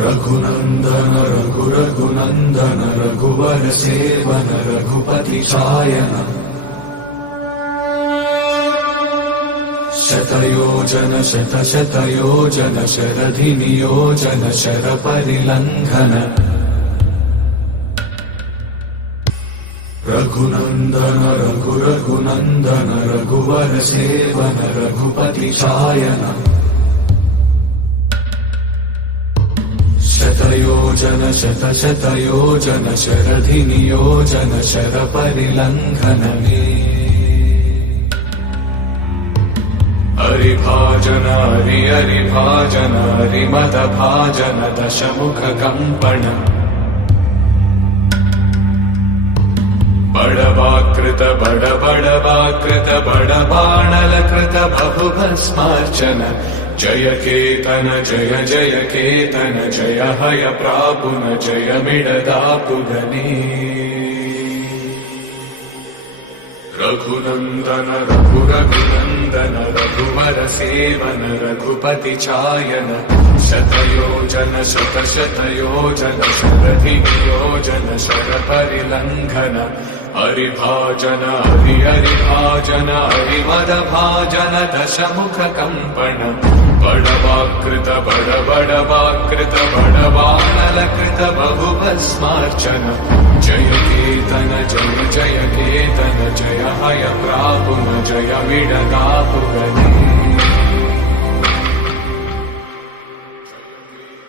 रघुनन्दन रघुरघुनन्दन रघुवर seven Raghupati चायन शतयोजन शतशतयोजन शरधि नियोजन sir परिलंघन Raghunandan रघुरघुनन्दन रघुवर seven Raghupati चायन शतयोजन शतशतयोजन शरधि नियोजन sir परिलंघन हरिभाजन हरिभाजन हरिमद भाजन दशमुख कंपन बड़वाकृत बड़वाकृत बड़बाणलकृत बहुभस्मार्चन जय केतन जय जय केतन जय हय प्रापुन जय मिडदापुगनी रघुनन्दन रघुरघुनन्दन रघुवर सेवन रघुपति चायन शतयोजन शतशतयोजन शरधि नियोजन शर परिलंघन हरिभाजन हरिभाजन हरिमद भाजन दशमुख कंपन बड़वाकृत बड़वाकृत बड़बाणलकृत बहुभस्मार्चन जय केतन जय जय केतन जय हय प्रापुन जय मिडदापुगनी